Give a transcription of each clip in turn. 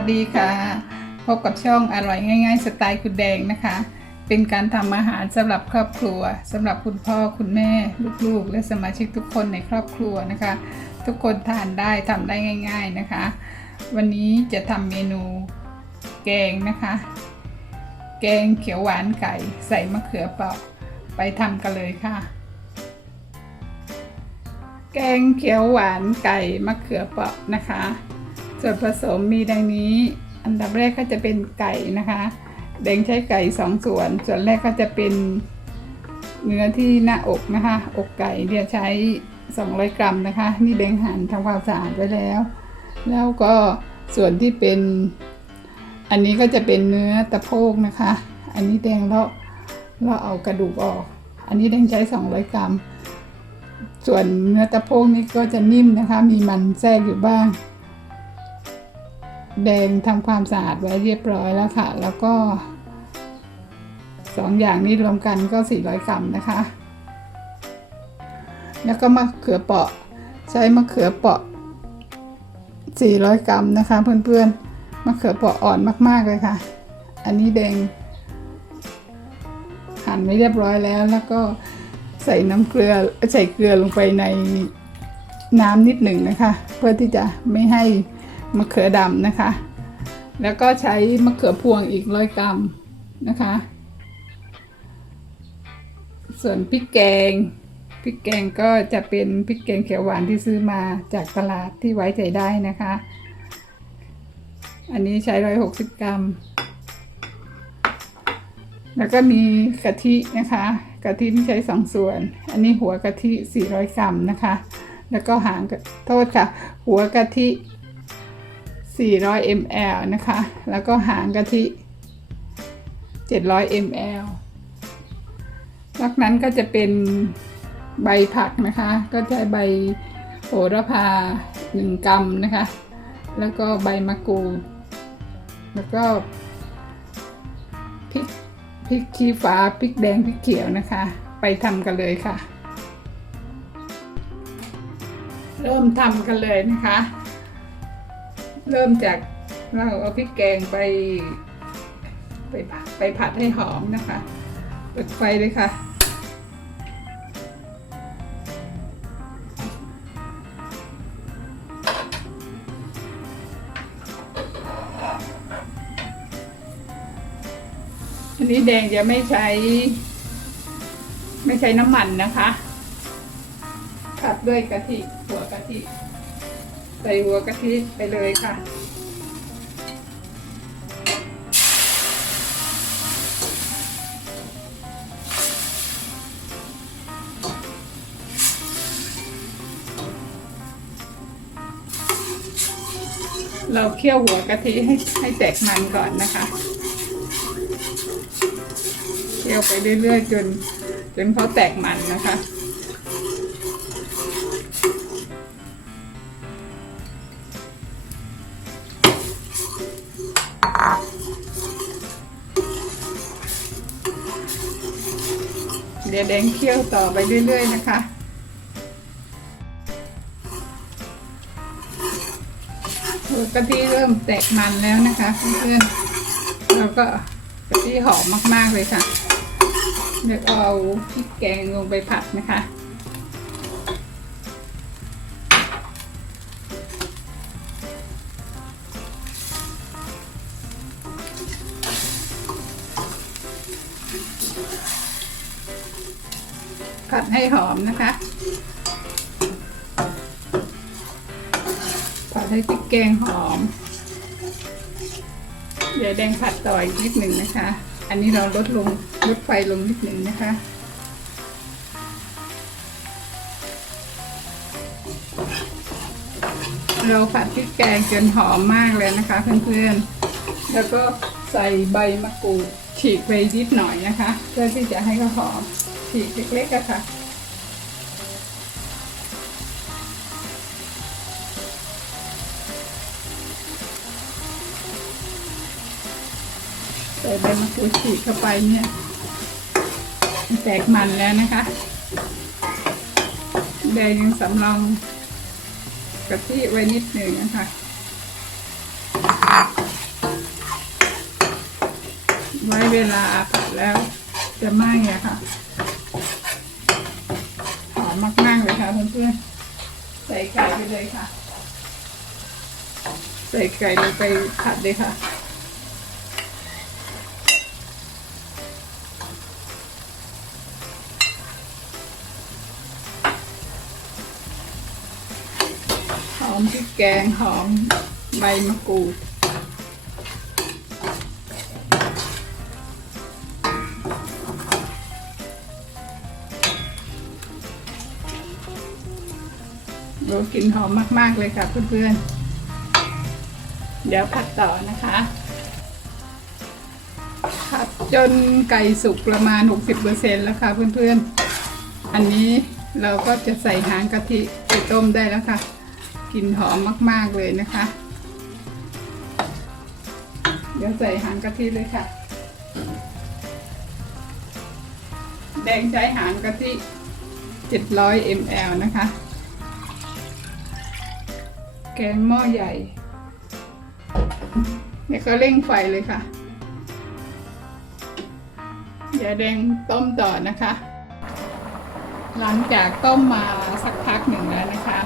สดีค่ะพบกับช่องอร่อยง่ายๆสไตล์คุณแดงนะคะเป็นการทำอาหารสำหรับครอบครัวสำหรับคุณพ่อคุณแม่ลูกๆและสมาชิกทุกคนในครอบครัวนะคะทุกคนทานได้ทำได้ง่ายๆนะคะวันนี้จะทำเมนูแกงนะคะแกงเขียวหวานไก่ใส่มะเขือเปราะไปทำกันเลยค่ะแกงเขียวหวานไก่มะเขือเปราะนะคะส่วนผสมมีดังนี้อันดับแรกก็จะเป็นไก่นะคะแดงใช้ไก่2ส่วนแรกก็จะเป็นเนื้อที่หน้าอกนะคะอกไก่เดี๋ยวใช้200 กรัมนะคะนี่แดงหั่นทำความสะอาดไว้แล้วก็ส่วนที่เป็นอันนี้ก็จะเป็นเนื้อตะโพกนะคะอันนี้แดงเราเอากระดูกออกอันนี้แดงใช้200 กรัมส่วนเนื้อตะโพกนี่ก็จะนิ่มนะคะมีมันแทรกอยู่บ้างแดงทำความสะอาดไว้เรียบร้อยแล้วค่ะแล้วก็2อย่างนี้รวมกันก็400 กรัมนะคะแล้วก็มะเขือเปราะใช้มะเขือเปราะ400 กรัมนะคะเพื่อนๆมะเขือเปราะอ่อนมากๆเลยค่ะอันนี้แดงหั่นไว้เรียบร้อยแล้วก็ใส่น้ำเกลือใส่เกลือลงไปในน้ำนิดหนึ่งนะคะเพื่อที่จะไม่ให้มะเขือดำนะคะแล้วก็ใช้มะเขือพวงอีก100 กรัมนะคะส่วนพริกแกงก็จะเป็นพริกแกงเขียวหวานที่ซื้อมาจากตลาดที่ไว้ใจได้นะคะอันนี้ใช้160 กรัมแล้วก็มีกะทินะคะกะทิที่ใช้2ส่วนอันนี้หัวกะทิ400 กรัมนะคะแล้วก็หางโทษค่ะหัวกะทิ400 ml นะคะแล้วก็หางกะทิ700 ml นอกนั้นก็จะเป็นใบผักนะคะก็จะใบโหระพา1 กรัมนะคะแล้วก็ใบมะกรูดแล้วก็พริกชี้ฟ้าพริกแดงพริกเขียวนะคะไปทำกันเลยค่ะเริ่มทำกันเลยนะคะเริ่มจากเราเอาพริกแกงไปผัดให้หอมนะคะเปิดไฟเลยค่ะอันนี้แดงจะไม่ใช้น้ำมันนะคะผัดด้วยกะทิหัวกะทิใส่หัวกะทิไปเลยค่ะเราเคี่ยวหัวกะทิให้แตกมันก่อนนะคะเคี่ยวไปเรื่อยๆจนเขาแตกมันนะคะเดี๋ยวแดงเคี่ยวต่อไปเรื่อยๆนะคะกะทิเริ่มแตกมันแล้วนะคะเพื่อนๆแล้วก็กะทิหอมมากๆเลยค่ะเดี๋ยวเอาพริกแกงลงไปผัดนะคะผัดให้หอมนะคะผัดให้พริกแกงหอมเดี๋ยวแดงผัดต่ออีกนิดหนึ่งนะคะอันนี้เราลดไฟลงนิดหนึ่งนะคะเราผัดพริกแกงจนหอมมากเลยนะคะเพื่อนๆแล้วก็ใส่ใบมะกรูดฉีกไปนิดหน่อยนะคะเพื่อที่จะให้เขาหอมฉีกเล็กๆอะค่ะใส่ใบมะกรูดฉีกเข้าไปเนี่ยแตกมันแล้วนะคะแดงยังสำรองกะทิไว้นิดหนึ่งนะคะ เ ไว้เวลาผัดแล้วจะไหม้อะค่ะหอมมากๆเลยค่ะเพื่อนๆใส่ไก่ไปเลยค่ะใส่ไก่ลงไปผัดเลยค่ะหอมพริกแกงหอมใบมะกรูดโอ้กลิ่นหอมมากๆเลยค่ะเพื่อนๆเดี๋ยวผัดต่อนะคะผัดจนไก่สุกประมาณ 60% แล้วค่ะเพื่อนๆอันนี้เราก็จะใส่หางกะทิไปต้มได้แล้วค่ะกลิ่นหอมมากๆเลยนะคะเดี๋ยวใส่หางกะทิเลยค่ะแดงใช้หางกะทิ700 ml นะคะแกงหม้อใหญ่เนี่ยก็เร่งไฟเลยค่ะอย่าแดงต้มต่อนะคะหลังจากต้มมาสักพักหนึ่งแล้วนะคะ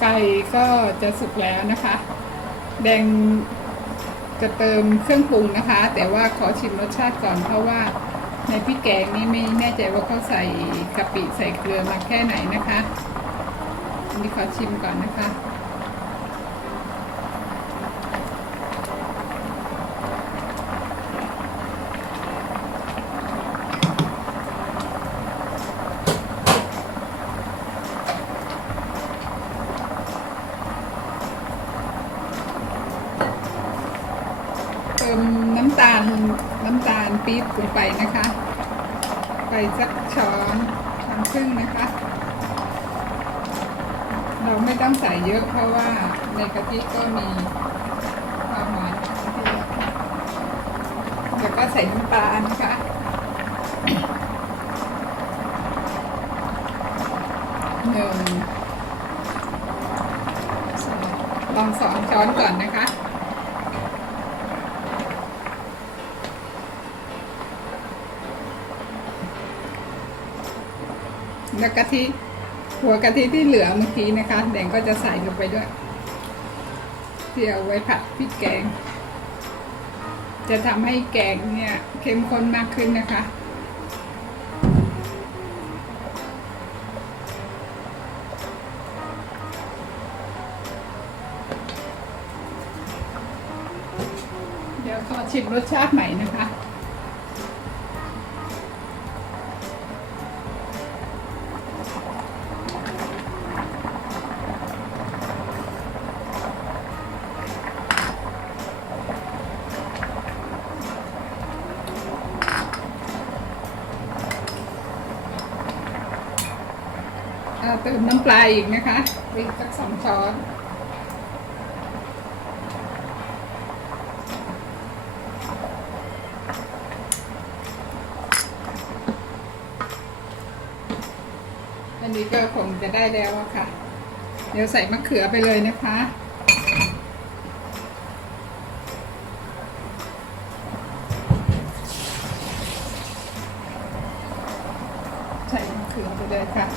ไก่ก็จะสุกแล้วนะคะแดงจะเติมเครื่องปรุงนะคะแต่ว่าขอชิมรสชาติก่อนเพราะว่าในพริกแกงนี้ไม่แน่ใจว่าเขาใส่กะปิใส่เกลือมาแค่ไหนนะคะอันนี้ขอชิมก่อนนะคะเติมน้ำตาลปี๊บลงไปนะคะไปสักช้อนครึ่งนะคะเราไม่ต้องใส่เยอะเพราะว่าในกะทิก็มีความหวานแล้วก็ใส่น้ำปลานะคะลอง2 ช้อนก่อนนะคะแล้วกะทิหัวกะทิที่เหลือเมื่อกี้นะคะแดงก็จะใส่ลงไปด้วยที่เอาไว้ผัดพริกแกงจะทำให้แกงเนี่ยเข้มข้นมากขึ้นนะคะเดี๋ยวขอชิมรสชาติใหม่นะคะเติมน้ำปลาอีกนะคะอีกสัก2 ช้อนอันนี้ก็คงจะได้แล้วค่ะ เดี๋ยวใส่มะเขือไปเลยนะคะใส่มะเขือไปเลยค่ะ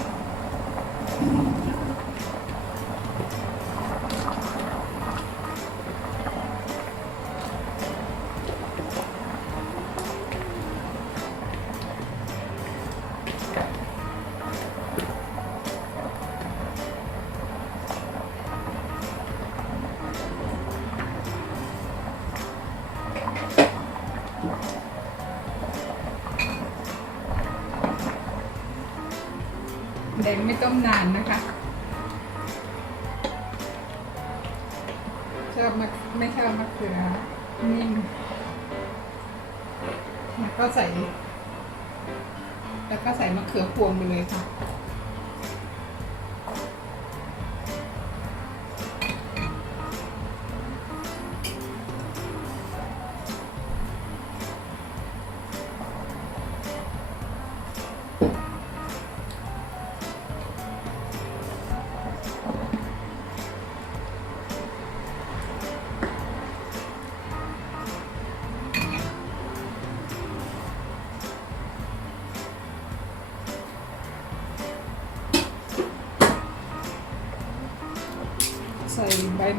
แดงไม่ต้มนานนะคะไม่ชอบมะเขือนิ่มแล้วก็ใส่มะเขือพวงไปเลยค่ะ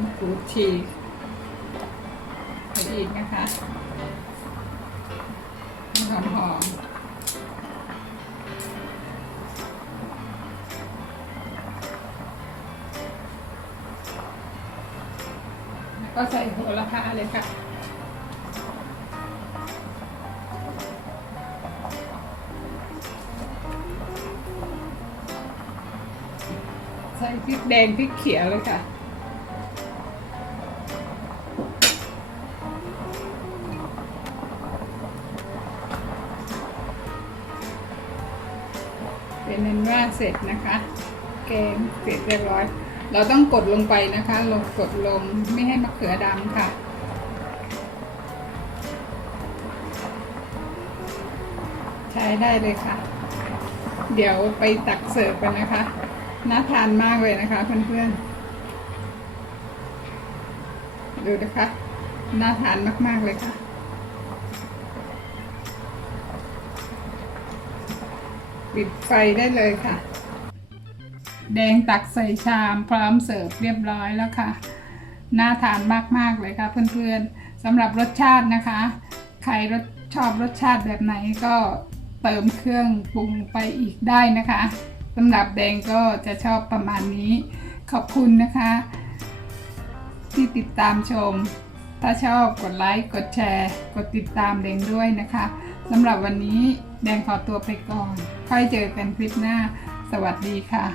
มะกรูดฉีกไปอีกนะคะหอมแล้วก็ใส่โหระพาเลยค่ะใส่พริกแดงพริกเขียวเลยค่ะเป็นนั้นว่าเสร็จนะคะแกงเสร็จเรียบร้อยเราต้องกดลงไปนะคะกดลงไม่ให้มะเขือดำค่ะใช้ได้เลยค่ะเดี๋ยวไปตักเสิร์ฟกันนะคะน่าทานมากเลยนะคะเพื่อนๆดูนะคะน่าทานมากๆเลยค่ะปิดไฟได้เลยค่ะแดงตักใส่ชามพร้อมเสิร์ฟเรียบร้อยแล้วค่ะน่าทานมากๆเลยค่ะเพื่อนๆสำหรับรสชาตินะคะใครชอบรสชาติแบบไหนก็เติมเครื่องปรุงไปอีกได้นะคะสำหรับแดงก็จะชอบประมาณนี้ขอบคุณนะคะที่ติดตามชมถ้าชอบกดไลค์กดแชร์กดติดตามแดงด้วยนะคะสำหรับวันนี้แดงขอตัวไปก่อนค่อยเจอกันคลิปหน้าสวัสดีค่ะ